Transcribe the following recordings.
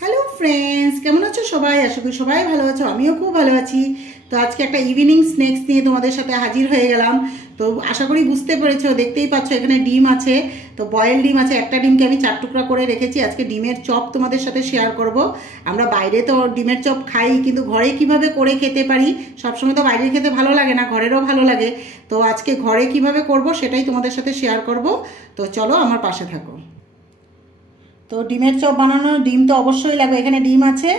Hello friends, কেমন আছো সবাই? আশা করি সবাই ভালো আছো, আমিও খুব ভালো আছি। তো আজকে একটা ইভিনিং স্ন্যাক্স নিয়ে তোমাদের সাথে হাজির হয়ে গেলাম। তো আশা করি বুঝতে পেরেছো, দেখতেই পাচ্ছ এখানে ডিম আছে। তো বয়েল ডিম আছে, একটা ডিমকে আমি 4 টুকরা করে রেখেছি। আজকে ডিমের চপ তোমাদের সাথে শেয়ার করব। আমরা বাইরে তো ডিমের চপ খাই, কিন্তু ঘরে কিভাবে করে খেতে পারি, সবসময় তো বাইরে খেতে ভালো লাগে না, ঘরেরও ভালো লাগে। তো আজকে ঘরে কিভাবে করব সেটাই তোমাদের সাথে শেয়ার করব। তো চলো আমার পাশে থাকো। তো ডিমের চপ বানানোর ডিম তো অবশ্যই লাগবে। এখানে ডিম আছে,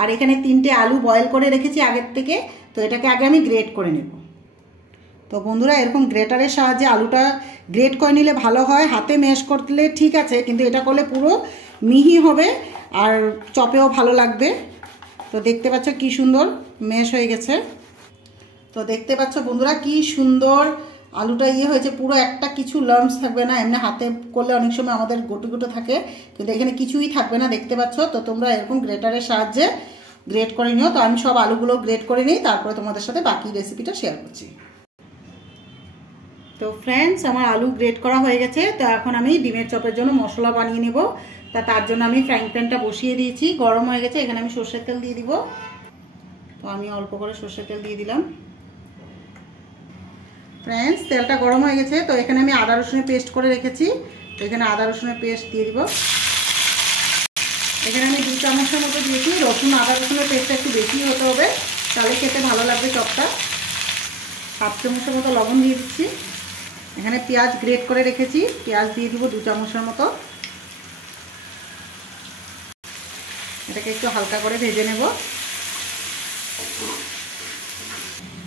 আর এখানে 3টে আলু বয়েল করে রেখেছি আগের থেকে। তো এটাকে আগে আমি গ্রেট করে নেব। তো বন্ধুরা, এরকম গ্রেটারের সাহায্যে আলুটা গ্রেট করে নিলে ভালো হয়। হাতে ম্যাশ করলে ঠিক আছে, কিন্তু এটা করলে পুরো মিহি হবে আর চপেও ভালো লাগবে। তো দেখতে পাচ্ছ কি সুন্দর ম্যাশ হয়ে গেছে। তো দেখতে পাচ্ছ বন্ধুরা কি সুন্দর আলুটা হয়েছে, পুরো একটা কিছু লাম্পস থাকবে না। এমনি হাতে করলে অনেক সময় আমাদের গোটো গোটো থাকে, কিন্তু এখানে কিছুই থাকবে না, দেখতে পাচ্ছ। তো তোমরা এরকম গ্রেটারের সাহায্যে গ্রেট করে নিও। তো আমি সব আলুগুলো গ্রেট করে নিই, তারপরে তোমাদের সাথে বাকি রেসিপিটা শেয়ার করছি। তো ফ্রেন্ডস, আমার আলু গ্রেট করা হয়ে গেছে। তো এখন আমি ডিমের চপের জন্য মশলা বানিয়ে নেব। তার জন্য আমি ফ্রাইং প্যানটা বসিয়ে দিয়েছি, গরম হয়ে গেছে। এখানে আমি সর্ষের তেল দিয়ে দিব। তো আমি অল্প করে সর্ষের তেল দিয়ে দিলাম। ফ্রেন্ডস, তেলটা গরম হয়ে গেছে। তো এখানে আমি আদা রসুনের পেস্ট করে রেখেছি। তো এখানে আদা রসুনের পেস্ট দিয়ে দিব। এখানে আমি 2 চামচের মতো দিয়েছি। রসুন আদা রসুনের পেস্টটা একটু বেশি হতে হবে, তাহলে খেতে ভালো লাগবে চপটা। 1/2 চামচের মতো লবণ দিয়ে দিচ্ছি। এখানে পেঁয়াজ গ্রেট করে রেখেছি, পেঁয়াজ দিয়ে দিব 2 চামচের মতো। এটাকে একটু হালকা করে ভেজে নেব।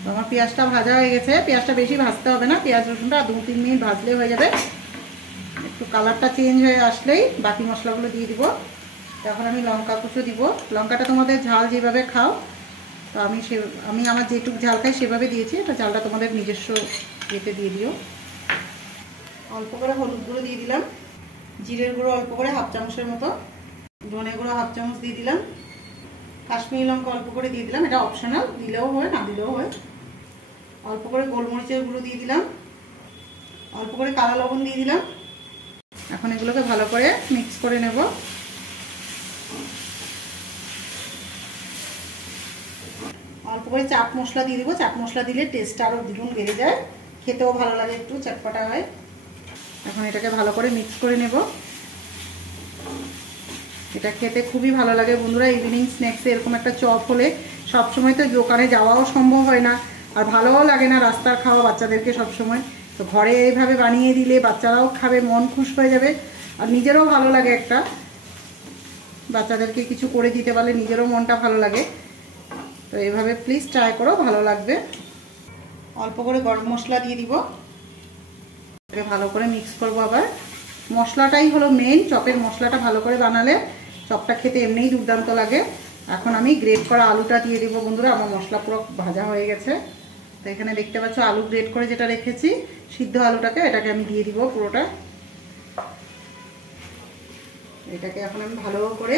তো আমার পেঁয়াজটা ভাজা হয়ে গেছে। পেঁয়াজটা বেশি ভাজতে হবে না, পেঁয়াজ রসুনটা 2-3 মিনিট ভাজলে হয়ে যাবে। একটু কালারটা চেঞ্জ হয়ে আসলেই বাকি মশলাগুলো দিয়ে দিব। এখন আমি লঙ্কা কুচো দিব। লঙ্কাটা তোমাদের ঝাল যেভাবে খাও, তো আমি আমার যেটুকু ঝাল খাই সেভাবে দিয়েছি। এটা ঝালটা তোমাদের নিজস্ব ইয়েতে দিয়ে দিও। অল্প করে হলুদ গুঁড়ো দিয়ে দিলাম, জিরের গুঁড়ো অল্প করে 1/2 চামচের মতো, ধনে গুঁড়ো 1/2 চামচ দিয়ে দিলাম, কাশ্মীরি লঙ্কা অল্প করে দিয়ে দিলাম, এটা অপশনাল, দিলেও হয় না দিলেও হয়। অল্প করে গোলমরিচের গুঁড়ো দিয়ে দিলাম, অল্প করে কালো লবণ দিয়ে দিলাম। এখন এগুলোকে ভালো করে মিক্স করে নেব। অল্প করে চাট মশলা দিয়ে দিব। চাট মশলা দিলে টেস্টটা আরও দ্বিগুণ বেড়ে যায়, খেতেও ভালো লাগে, একটু চটপটা হয়। এখন এটাকে ভালো করে মিক্স করে নেব। এটা খেতে খুবই ভালো লাগে বন্ধুরা। ইভিনিং স্ন্যাক্সে এরকম একটা চপ হলে, সবসময় তো দোকানে যাওয়াও সম্ভব হয় না, আর ভালোও লাগে না রাস্তার খাওয়া বাচ্চাদেরকে সবসময়। তো ঘরে এইভাবে বানিয়ে দিলে বাচ্চারাও খাবে, মন খুশ হয়ে যাবে, আর নিজেরও ভালো লাগে। একটা বাচ্চাদেরকে কিছু করে দিতে পারলে নিজেরও মনটা ভালো লাগে। তো এইভাবে প্লিজ ট্রাই করো, ভালো লাগবে। অল্প করে গরম মশলা দিয়ে দিব। এটা ভালো করে মিক্স করব। আবার মশলাটাই হলো মেইন, চপের মশলাটা ভালো করে বানালে চপটা খেতে এমনিই দুর্দান্ত লাগে। এখন আমি গ্রেট করা আলুটা দিয়ে দিব বন্ধুরা। আমার মশলা পুরো ভাজা হয়ে গেছে। তো এখানে দেখতে পাচ্ছ আলু গ্রেট করে যেটা রেখেছি, সিদ্ধ আলুটাকে, এটাকে আমি দিয়ে দিব পুরোটা। এটাকে এখন আমি ভালো করে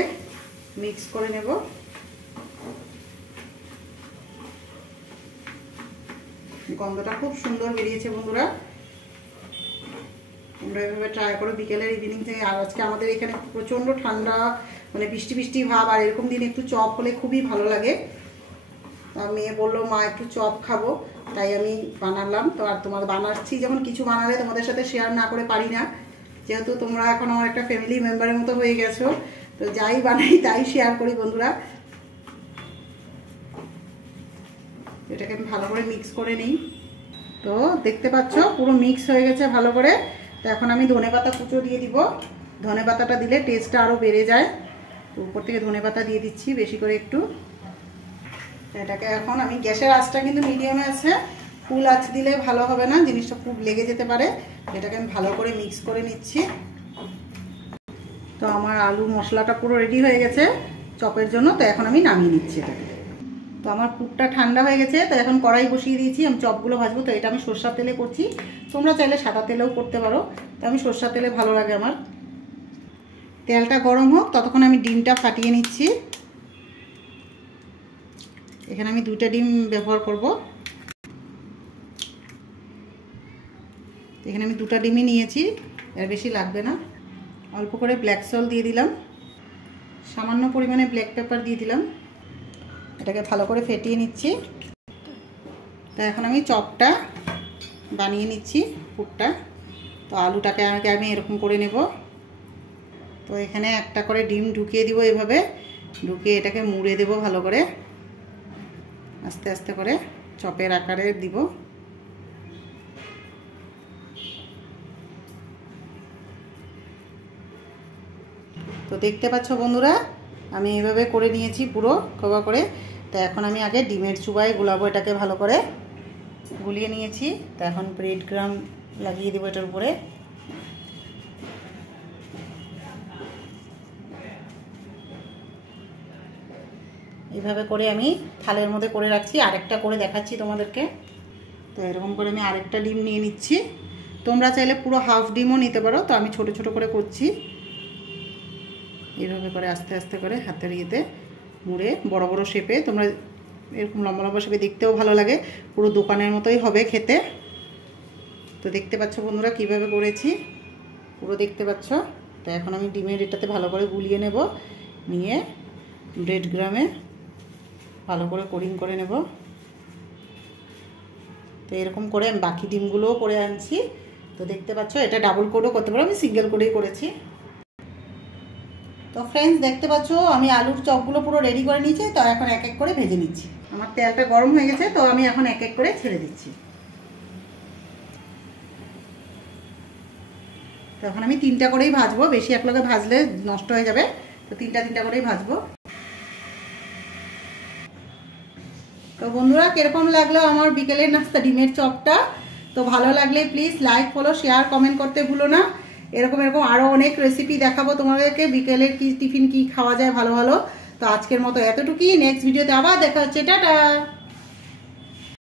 মিক্স করে নেব। গন্ধটা খুব সুন্দর বেরিয়েছে বন্ধুরা। তোমরা এভাবে ট্রাই করো বিকেলের ইভিনিং থেকে। আর আজকে আমাদের এখানে প্রচণ্ড ঠান্ডা, মানে বৃষ্টি বৃষ্টি ভাব, আর এরকম দিন একটু চপ হলে খুবই ভালো লাগে। মেয়ে বললো মা একটু চপ খাবো, তাই আমি বানালাম। তো আর তোমাদের বানাচ্ছি যখন, কিছু বানালে তোমাদের সাথে শেয়ার না করে পারি না, যেহেতু তোমরা এখন আমার একটা ফ্যামিলি মেম্বারের মতো হয়ে গেছো। তো যাই বানাই তাই শেয়ার করি বন্ধুরা। এটাকে আমি ভালো করে মিক্স করে নিই। তো দেখতে পাচ্ছ পুরো মিক্স হয়ে গেছে ভালো করে। তো এখন আমি ধনেপাতা কুচো দিয়ে দিব। ধনেপাতাটা দিলে টেস্টটা আরও বেড়ে যায়। তো উপর থেকে ধনেপাতা দিয়ে দিচ্ছি বেশি করে একটু। এটাকে এখন আমি, গ্যাসের আঁচটা কিন্তু মিডিয়ামে আছে, ফুল আঁচ দিলে ভালো হবে না, জিনিসটা খুব লেগে যেতে পারে। এটাকে আমি ভালো করে মিক্স করে নিচ্ছি। তো আমার আলু মশলাটা পুরো রেডি হয়ে গেছে চপের জন্য। তো এখন আমি নামিয়ে নিচ্ছি এটাকে। তো আমার পুরটা ঠান্ডা হয়ে গেছে। তো এখন কড়াই বসিয়ে দিয়েছি, আমি চপগুলো ভাজবো। তো এটা আমি সরষের তেলে করছি, তোমরা চাইলে সাদা তেলেও করতে পারো। তো আমি সরষের তেলে ভালো লাগে আমার। তেলটা গরম হোক, ততক্ষণ আমি ডিমটা ফাটিয়ে নিচ্ছি। এখানে আমি 2টা ডিম ব্যবহার করব। এখানে আমি 2টা ডিমই নিয়েছি, এর বেশি লাগবে না। অল্প করে ব্ল্যাক সল্ট দিয়ে দিলাম, সামান্য পরিমাণে ব্ল্যাক পেপার দিয়ে দিলাম, এটাকে ভালো করে ফেটিয়ে নিচ্ছি। তো এখন আমি চপটা বানিয়ে নিচ্ছি, পুরটা। তো আলুটাকে আমি এরকম করে নেব। তো এখানে একটা করে ডিম ঢুকিয়ে দিব, এভাবে ঢুকিয়ে এটাকে মুড়ে দেব ভালো করে, আস্তে আস্তে করে চপের আকারে দিব। তো দেখতে পাচ্ছ বন্ধুরা, আমি এইভাবে করে নিয়েছি পুরো কভার করে। তো এখন আমি আগে ডিমের চুবায় গুলাবো, এটাকে ভালো করে গুলিয়ে নিয়েছি। তো এখন ব্রেড ক্রাম লাগিয়ে দেবো এটার উপরে। এইভাবে করে আমি থালের মধ্যে করে রাখছি, আরেকটা করে দেখাচ্ছি তোমাদেরকে। তো এরকম করে আমি আরেকটা ডিম নিয়ে নিচ্ছি। তোমরা চাইলে পুরো হাফ ডিমও নিতে পারো। তো আমি ছোট ছোট করে করছি, এইভাবে করে আস্তে আস্তে করে হাতের ইয়েতে মুড়ে বড় বড় শেপে। তোমরা এরকম লম্বা লম্বা শেপে দেখতেও ভালো লাগে, পুরো দোকানের মতোই হবে খেতে। তো দেখতে পাচ্ছ বন্ধুরা কিভাবে করেছি, পুরো দেখতে পাচ্ছ। তো এখন আমি ডিমের এটাতে ভালো করে গুলিয়ে নেব, নিয়ে ব্রেড গ্রামে ভালো করে কোটিং করে নেব। তো এরকম করে আমি বাকি ডিমগুলোও করে আনছি। তো দেখতে পাচ্ছ, এটা ডাবল কোটও করতে পারো, আমি সিঙ্গেল কোটেই করেছি। তো ফ্রেন্ডস দেখতে পাচ্ছ আমি আলুর চপগুলো পুরো রেডি করে নিয়েছি। তো এখন এক এক করে ভেজে নিচ্ছি। আমার তেলটা গরম হয়ে গেছে, তো আমি এখন এক এক করে ছেড়ে দিচ্ছি। তো এখন আমি 3টা করেই ভাজবো, বেশি একলগে ভাজলে নষ্ট হয়ে যাবে। তো 3টা করেই ভাজবো। তো বন্ধুরা কিরকম লাগলো আমার বিকেলের নাস্তা ডিমের চপটা? তো ভালো লাগলে please like, follow, share, comment করতে ভুলো না। এরকম আরও অনেক রেসিপি দেখাবো তোমাদেরকে, বিকেলের কি টিফিন কি খাওয়া যায় ভালো ভালো। তো আজকের মতো এতটুকুই, নেক্সট ভিডিওতে আবার দেখা হচ্ছে, টাটা।